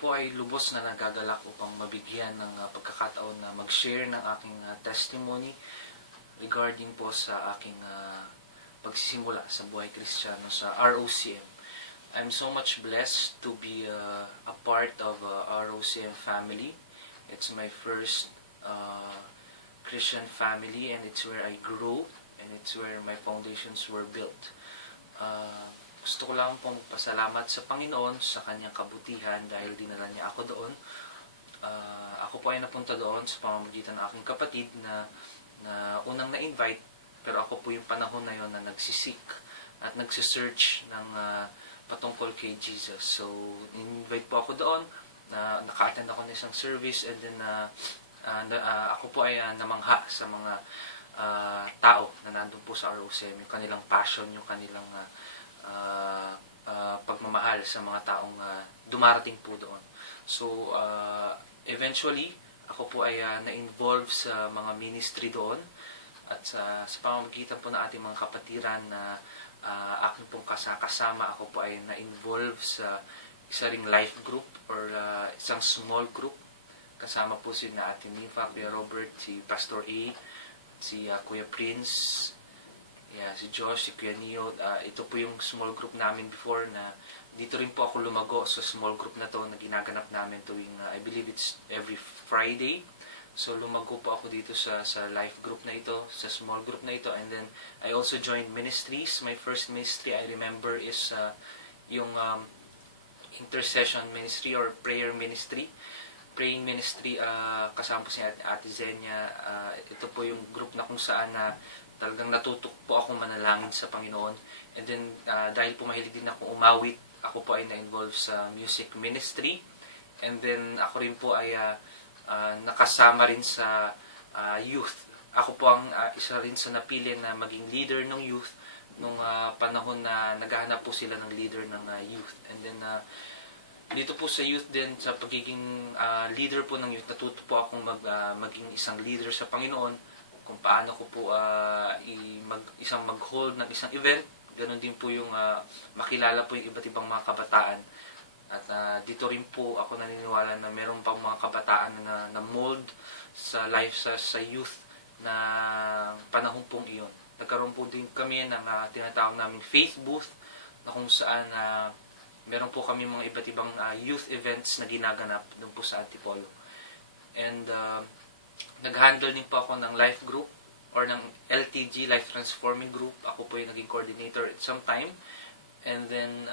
po ay lubos na nagagalak upang mabigyan ng pagkakataon na mag-share ng aking testimony regarding po sa aking pagsisimula sa buhay Kristiyano sa ROCM. I'm so much blessed to be a part of ROCM family. It's my first Christian family, and it's where I grew, and it's where my foundations were built. Gusto ko lang pong pasalamat sa Panginoon sa kanyang kabutihan dahil dinala niya ako doon. Ako po ay napunta doon sa pamamagitan ng aking kapatid na unang na-invite, pero ako po yung panahon na yon na nagsisik at nagsisearch ng patungkol kay Jesus. So, invite po ako doon, naka-attend ako ng isang service, and then ako po ay namangha sa mga tao na nandun po sa ROCM, yung kanilang passion, yung kanilang pagmamahal sa mga taong dumarating po doon. So, eventually, ako po ay na-involve sa mga ministry doon at sa pamamagitan po ng ating mga kapatiran na aking pong kasama, ako po ay na-involve sa isa ring life group or isang small group. Kasama po si na Ate Nifa, Kuya Robert, si Pastor A, si Kuya Prince, si Josh, si Kuya Neo. Ito po yung small group namin before na dito rin po ako lumago sa small group na to na ginaganap namin tuwing, I believe it's every Friday. So lumago po ako dito sa life group na ito, sa small group na ito. And then I also joined ministries. My first ministry I remember is yung intercession ministry or prayer ministry. Praying ministry, kasama po si Ate Zenia. Ito po yung group na kung saan talagang natutok po akong manalangin sa Panginoon. And then, dahil po mahilig din ako umawit, ako po ay na-involve sa music ministry. And then, ako rin po ay nakasama rin sa youth. Ako po ang isa rin sa napili na maging leader ng youth nung panahon na naghahanap po sila ng leader ng youth. And then, dito po sa youth din, sa pagiging leader po ng youth, natuto po akong maging isang leader sa Panginoon, kung paano ko po mag-hold ng isang event. Ganon din po yung makilala po yung iba't ibang mga kabataan. At dito rin po ako naniniwala na meron pang mga kabataan na mold sa life sa youth na panahon pong iyon. Nagkaroon po din kami ng tinatawag naming faith booth na kung saan meron po kami mga iba't ibang youth events na ginaganap doon po sa Antipolo. And nag-handle din po ako ng life group or ng LTG, Life Transforming Group. Ako po yung naging coordinator at some time. And then,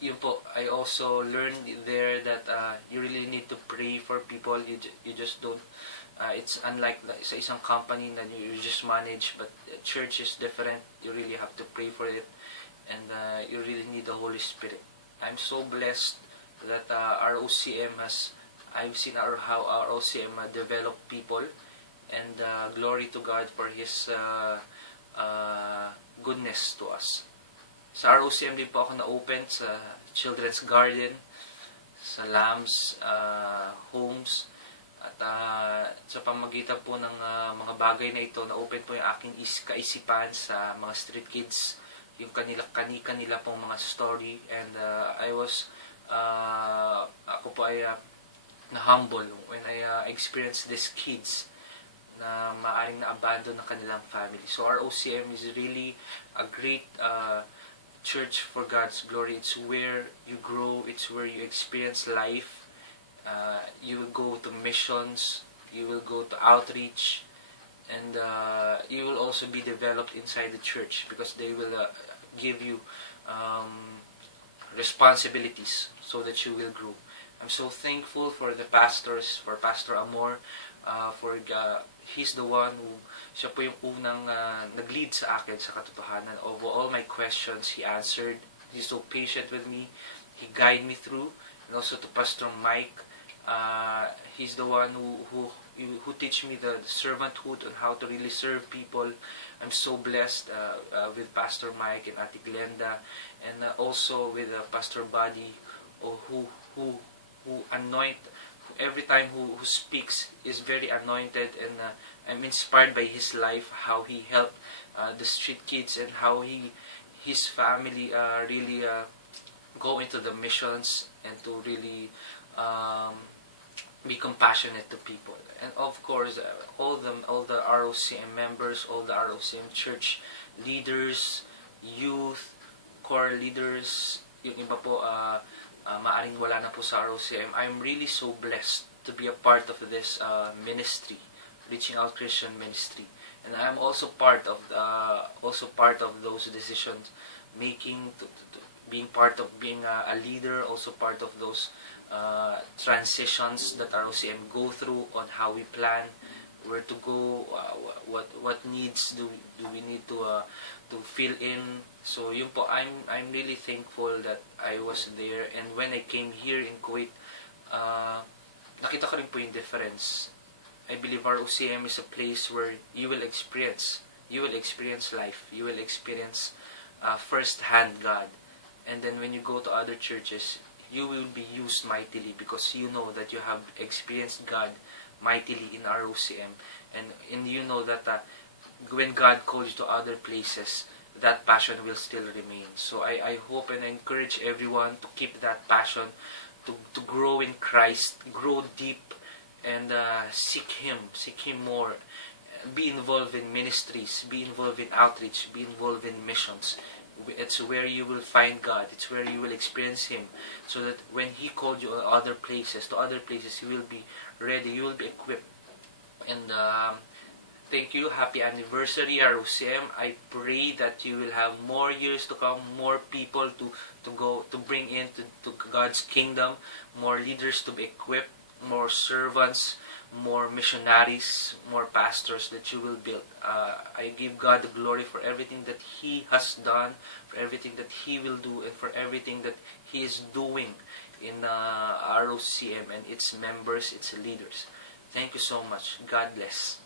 yun po, I also learned there that you really need to pray for people. You just don't, it's unlike sa isang company that you just manage, but church is different. You really have to pray for it. And you really need the Holy Spirit. I'm so blessed that ROCM I've seen how ROCM develop people, and glory to God for His goodness to us. Sa ROCM din po ako na-open sa Children's Garden, sa Lambs Homes, at sa pamagitan po ng mga bagay na ito, na-open po yung aking kaisipan sa mga street kids, yung kanila pong mga story. And ako po ay na-humble when I experienced these kids na maaring na-abandon ng kanilang family. So ROCM is really a great church for God's glory. It's where you grow, it's where you experience life. You will go to missions, you will go to outreach, and you will also be developed inside the church because they will give you responsibilities so that you will grow. I'm so thankful for the pastors, for Pastor Amor, he's the one siya po yung unang nag-lead sa akin sa katotohanan. Of all my questions, he answered. He's so patient with me. He guided me through. And also to Pastor Mike, he's the one who teach me the servanthood on how to really serve people. I'm so blessed with Pastor Mike and Ate Glenda, and also with Pastor Buddy, who anoint. Every time who speaks is very anointed, and I'm inspired by his life, how he helped the street kids, and how his family really go into the missions and to really be compassionate to people. And of course, all the ROCM members, all the ROCM church leaders, youth, core leaders, yung iba po maaring wala na po sa ROCM. I'm really so blessed to be a part of this ministry, Reaching Out Christian Ministry, and I'm also part of those decisions making, being part of being a leader, also part of those transitions that ROCM go through on how we plan, where to go, what needs do we need to fill in. So yun po, I'm really thankful that I was there, and when I came here in Kuwait, nakita ko rin po yung difference. I believe our OCM is a place where you will experience life, you will experience first-hand God, and then when you go to other churches, you will be used mightily because you know that you have experienced God mightily in our OCM, and you know that when God calls you to other places, that passion will still remain. So I hope and I encourage everyone to keep that passion, to grow in Christ, grow deep, and seek Him more. Be involved in ministries, be involved in outreach, be involved in missions. It's where you will find God. It's where you will experience Him. So that when He called you to other places, you will be ready, you will be equipped. And thank you. Happy anniversary, ROCM. I pray that you will have more years to come, more people to bring into God's kingdom, more leaders to be equipped, more servants, more missionaries, more pastors that you will build. I give God the glory for everything that He has done, for everything that He will do, and for everything that He is doing in ROCM and its members, its leaders. Thank you so much. God bless.